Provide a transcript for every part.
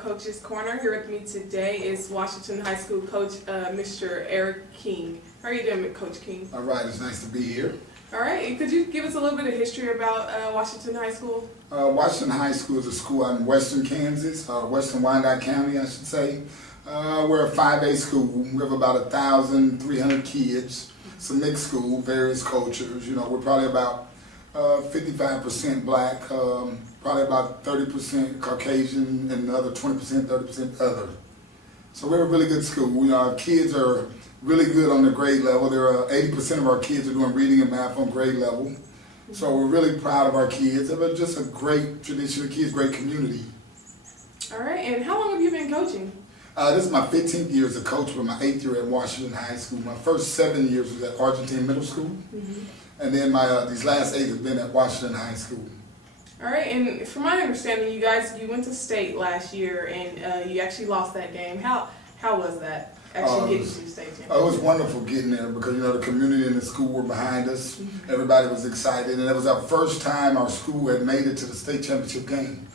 Coaches Corner. Here with me today is Washington High School coach, Mr. Eric King. How are you doing, Coach King? All right, it's nice to be here. All right, and could you give us a little bit of history about Washington High School? Washington High School is a school out in western Kansas, western Wyandotte County, I should say. We're a 5A school. We have about 1,300 kids. It's a mixed school, various cultures. You know, we're probably about 55% black, probably about 30% Caucasian, and the other 20%, 30% other. So we're a really good school. You know, our kids are really good on the grade level. There are 80% of our kids are doing reading and math on grade level. So we're really proud of our kids. They're just a great tradition of kids, great community. All right, and how long have you been coaching? This is my 15th year as a coach, but my 8th year at Washington High School. My first 7 years was at Argentine Middle School, and then my these last 8 have been at Washington High School. All right, and from my understanding, you went to state last year, and you actually lost that game. How was that, actually getting to the state championship? It was wonderful getting there because, you know, the community and the school were behind us. Everybody was excited, and it was our first time our school had made it to the state championship game.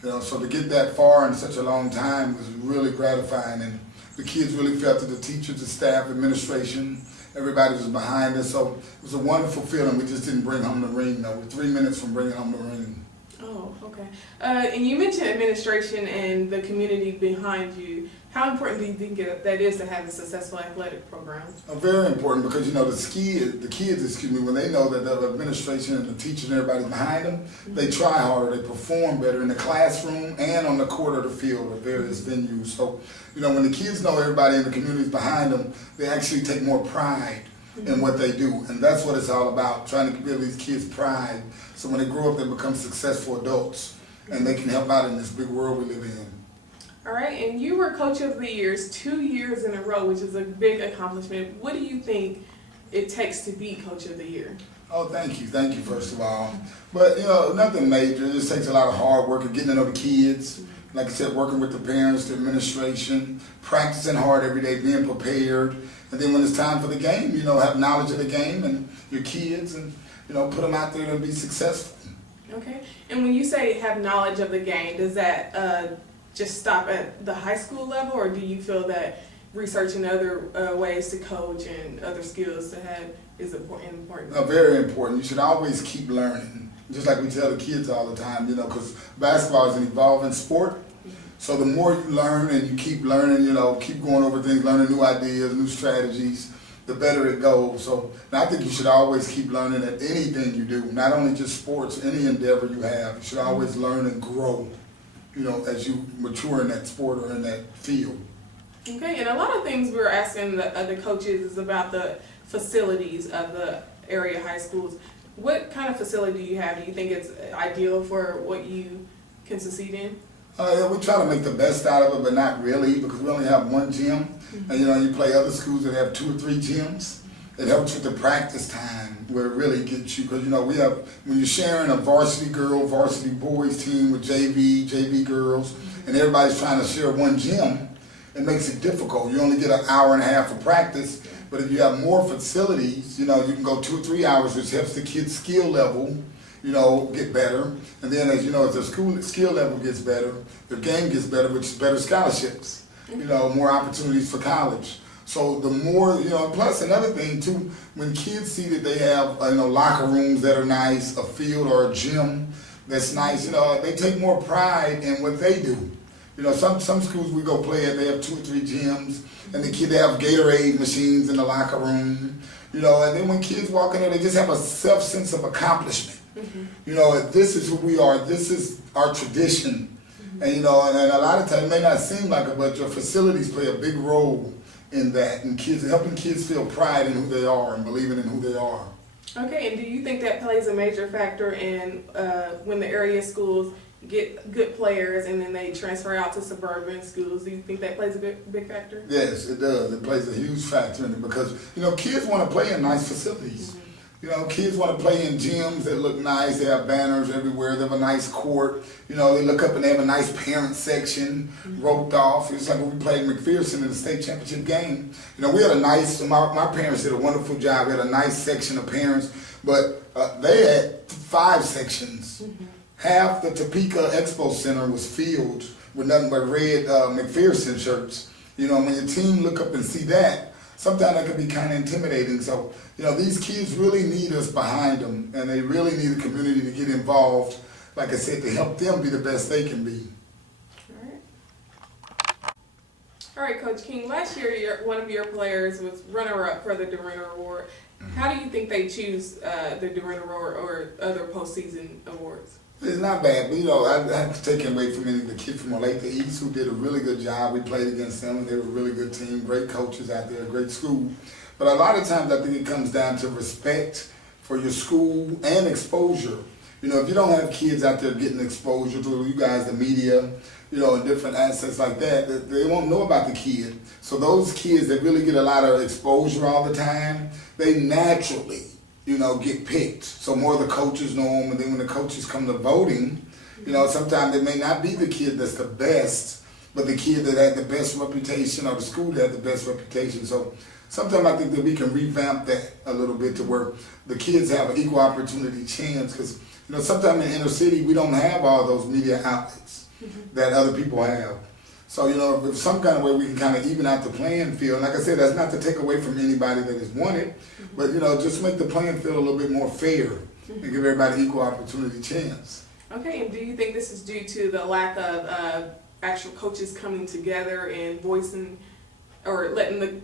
You know, so to get that far in such a long time was really gratifying, and the kids really felt that the teachers, the staff, administration, everybody was behind us. So it was a wonderful feeling. We just didn't bring home the ring, though. We're 3 minutes from bringing home the ring. Oh, okay. And you mentioned administration and the community behind you. How important do you think that is to have a successful athletic program? Very important because, you know, the kids, when they know that the administration and the teachers and everybody's behind them, they try harder, they perform better in the classroom and on the court or the field at various venues. So, you know, when the kids know everybody in the community is behind them, they actually take more pride in what they do. And that's what it's all about, trying to give these kids pride so when they grow up they become successful adults and they can help out in this big world we live in. All right, and you were Coach of the Year 2 years in a row, which is a big accomplishment. What do you think it takes to be Coach of the Year? Oh, thank you first of all. But, you know, nothing major. It just takes a lot of hard work and getting to know the kids. Like I said, working with the parents, the administration, practicing hard every day, being prepared. And then when it's time for the game, you know, have knowledge of the game and your kids and, you know, put them out there to be successful. Okay, and when you say have knowledge of the game, does that just stop at the high school level, or do you feel that researching other ways to coach and other skills to have is important? Very important. You should always keep learning. Just like we tell the kids all the time, you know, because basketball is an evolving sport. So the more you learn and you keep learning, you know, keep going over things, learning new ideas, new strategies, the better it goes. So I think you should always keep learning at anything you do, not only just sports, any endeavor you have. You should always learn and grow, you know, as you mature in that sport or in that field. Okay, and a lot of things we're asking the other coaches is about the facilities of the area high schools. What kind of facility do you have? Do you think it's ideal for what you can succeed in? Yeah, we try to make the best out of it, but not really, because we only have one gym. And, you know, you play other schools that have 2 or 3 gyms. It helps with the practice time, where it really gets you, because, you know, we have, when you're sharing a varsity girl, varsity boys team with JV girls, and everybody's trying to share one gym, it makes it difficult. You only get an hour and a half of practice, but if you have more facilities, you know, you can go 2 or 3 hours, which helps the kids' skill level, you know, get better. And then, as you know, as their school skill level gets better, their game gets better, which is better scholarships, you know, more opportunities for college. So the more, you know, plus another thing too, when kids see that they have, you know, locker rooms that are nice, a field or a gym that's nice, you know, they take more pride in what they do. You know, some schools we go play at, they have 2 or 3 gyms, and the kids, they have Gatorade machines in the locker room, you know, and then when kids walk in there, they just have a sense of accomplishment. You know, this is who we are, this is our tradition. And, you know, and a lot of times it may not seem like it, but your facilities play a big role in that, and helping kids feel pride in who they are and believing in who they are. Okay, and do you think that plays a major factor in when the area schools get good players and then they transfer out to suburban schools? Do you think that plays a big factor? Yes, it does. It plays a huge factor in it because, you know, kids want to play in nice facilities. You know, kids want to play in gyms that look nice. They have banners everywhere. They have a nice court. You know, they look up and they have a nice parent section roped off. It's like when we played McPherson in the state championship game. You know, we had a nice, my parents did a wonderful job. We had a nice section of parents, but they had 5 sections. Half the Topeka Expo Center was filled with nothing but red McPherson shirts. You know, when your team look up and see that, sometimes that can be kind of intimidating. So, you know, these kids really need us behind them, and they really need the community to get involved, like I said, to help them be the best they can be. All right, Coach King, last year one of your players was runner-up for the DeRenner Award. How do you think they choose the DeRenner Award or other postseason awards? It's not bad, but you know, I have to take it away from any of the kids from Olathe East who did a really good job. We played against them, and they were a really good team, great coaches out there, great school. But a lot of times I think it comes down to respect for your school and exposure. You know, if you don't have kids out there getting exposure to you guys, the media, you know, and different assets like that, they won't know about the kid. So those kids that really get a lot of exposure all the time, they naturally, you know, get picked. So more of the coaches know them, and then when the coaches come to voting, you know, sometimes it may not be the kid that's the best, but the kid that had the best reputation or the school that had the best reputation. So sometimes I think that we can revamp that a little bit to where the kids have an equal opportunity chance, because, you know, sometimes in inner city we don't have all those media outlets that other people have. So, you know, if some kind of way we can kind of even out the playing field. Like I said, that's not to take away from anybody that has won it, but, you know, just make the playing field a little bit more fair and give everybody equal opportunity chance. Okay, and do you think this is due to the lack of actual coaches coming together and voicing or letting the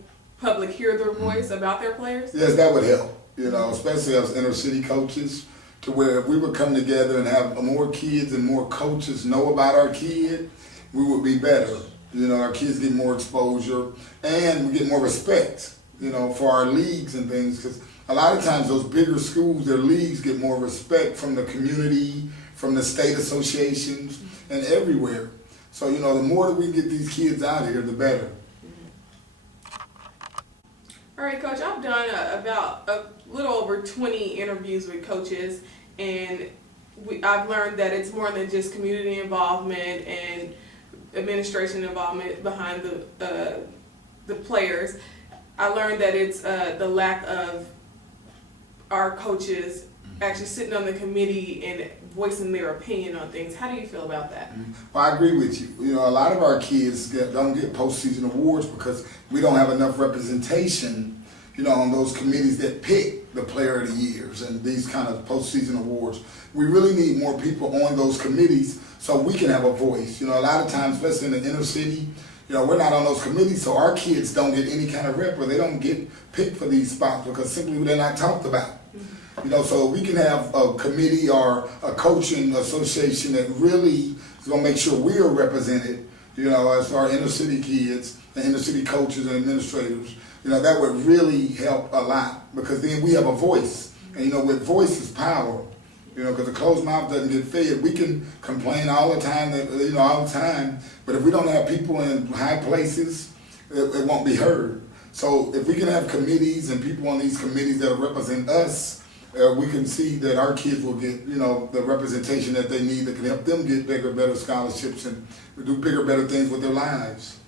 public hear their voice about their players? Yes, that would help, you know, especially as inner city coaches, to where if we would come together and have more kids and more coaches know about our kid, we would be better. You know, our kids get more exposure and we get more respect, you know, for our leagues and things. Because a lot of times those bigger schools, their leagues get more respect from the community, from the state associations, and everywhere. So, you know, the more that we can get these kids out here, the better. All right, Coach, I've done about a little over 20 interviews with coaches, and I've learned that it's more than just community involvement and administration involvement behind the players. I learned that it's the lack of our coaches actually sitting on the committee and voicing their opinion on things. How do you feel about that? Well, I agree with you. You know, a lot of our kids don't get postseason awards because we don't have enough representation, you know, on those committees that pick the player of the years and these kind of postseason awards. We really need more people on those committees so we can have a voice. You know, a lot of times, especially in the inner city, you know, we're not on those committees, so our kids don't get any kind of rep or they don't get picked for these spots because simply they're not talked about. You know, so we can have a committee or a coaching association that really is going to make sure we are represented, you know, as our inner city kids and inner city coaches and administrators. You know, that would really help a lot because then we have a voice. And, you know, with voice is power. You know, because a closed mouth doesn't get fed. We can complain all the time, but if we don't have people in high places, it won't be heard. So if we can have committees and people on these committees that represent us, we can see that our kids will get, you know, the representation that they need that can help them get bigger, better scholarships and do bigger, better things with their lives.